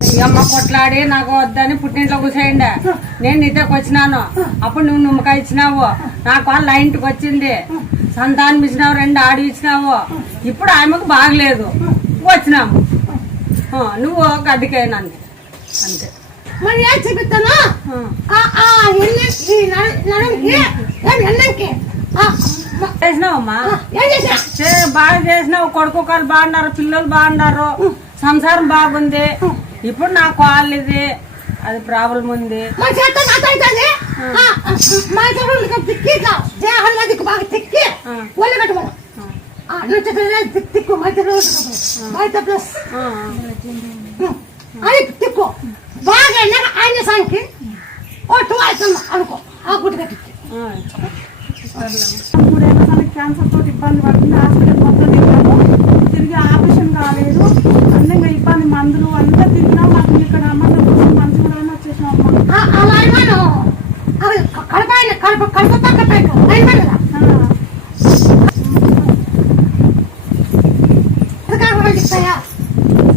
అమ్మ కొట్లాడి నాకు వద్దని పుట్టింట్లో కూర్చోండి. నేను నీతోకి వచ్చినాను, అప్పుడు నువ్వు నిమ్మకాయ ఇచ్చినావు, నాకు వాళ్ళ ఇంటికి వచ్చింది, సంతానం ఇచ్చినావు, 2 ఆడి ఇచ్చినావు. ఇప్పుడు ఆమెకు బాగలేదు, వచ్చినాము. నువ్వు గడ్డికైనాను అంతే. మరి ఏం చూపిస్తాను చేసినావమ్మా, బాగా చేసినావు. కొడుకులు బాగున్నారు, పిల్లలు బాగున్నారు, సంసారం బాగుంది. ఇప్పుడు నాకు వాళ్ళు ఇది అది ప్రాబ్లం ఉంది. తిక్కు బాగా ఆయన సాయంకి అనుకో ఆ గుడ్డు కట్టి 3 ఏళ్ళ క్యాన్సర్ తోటి ఇబ్బంది పడుతుంది. హాస్పిటల్ మొత్తం తిరిగాము, తిరిగి ఆపరేషన్ కాలేదు. అందంగా ఇబ్బంది, మందులు అంతా తిరిగినాం. మాకు ఇక్కడ అమ్మందరం కోసం మంచిగా వచ్చేసినాం.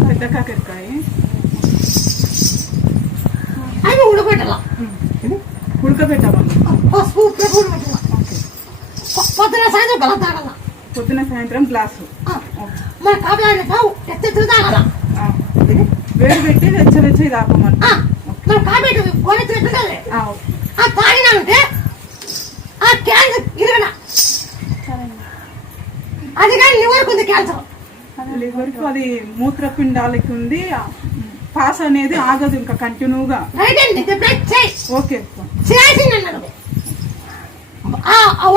పెద్ద కాకరకాయ అవి ఉడకబెట్టాల ఉడకబెట్టామా, పొద్దున సాయంత్రం బలం తాగల, పొద్దున సాయంత్రం గ్లాసు మన కాపులు తాగల, వేడి పెట్టి వెచ్చ తాగమని. మన కాపెట్టి కొనెత్తుంటుంది. ఆ తాగినామంటే ఆ క్యాన్సర్ ఇరగన, అది కానీ లివర్కి ఉంది క్యాన్సర్. లివర్కి అది మూత్రపిండాలకి ఉంది. పాస్ అనేది ఆగదు ఇంకా కంటిన్యూగా. ఓకే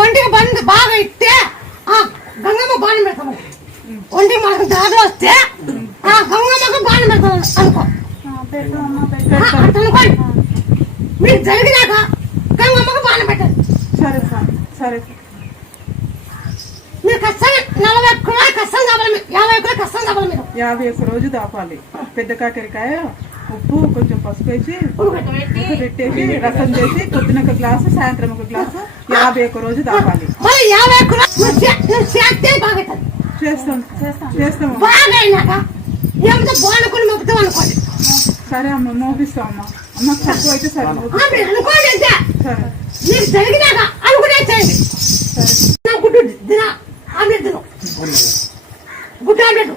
ఒంటికి బంద్ బాగా ఇస్తే ఆ గంగమ్మ బాణం పెడతాము. ఒంటి మనకు దారి వస్తే ఆ గంగమ్మకు బాణం పెడతాము అనుకోండి. మీరు జరిగినాక గంగమ్మకు బాణం పెట్టండి. సరే సార్, సరే. మీరు కష్టంగా 40 కులాలు కష్టం కావాలి, 50 కులాలు కష్టం కావాలి. మీరు 51 రోజు దాపాలి. పెద్ద కాకరకాయ, ఉప్పు, కొంచెం పసుపు వేసి పెట్టేసి రసం చేసి పొద్దున 1 గ్లాసు, సాయంత్రం 1 గ్లాసు 51 రోజు దాపాలి. చేస్తాం బాగా అయినాక ఏమిటో బాగునుకుని మొక్కుతాం అనుకోండి. సరే అమ్మ, మోపిస్తాం అమ్మ. అమ్మకు తక్కువ అయితే సరే అనుకోండి అంతే. సరే, మీకు జరిగినాక అనుకునే చేయండి. గుడ్డు దిన ఆమ్లెట్ తిను, గుడ్డు ఆమ్లెట్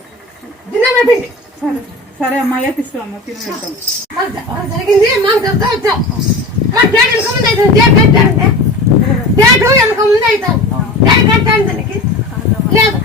దిన పిండి. సరే సరే అమ్మ, ఏపిస్తాం అమ్మ, తిని వెళ్తాం. జరిగింది మాకు చెప్తా వచ్చాం. మా డేట్ వెనక ముందు అవుతుంది, డేట్ కట్టాలంటే డేట్ వెనక ముందు అవుతాం. డేట్ కట్టాను దానికి లేదు.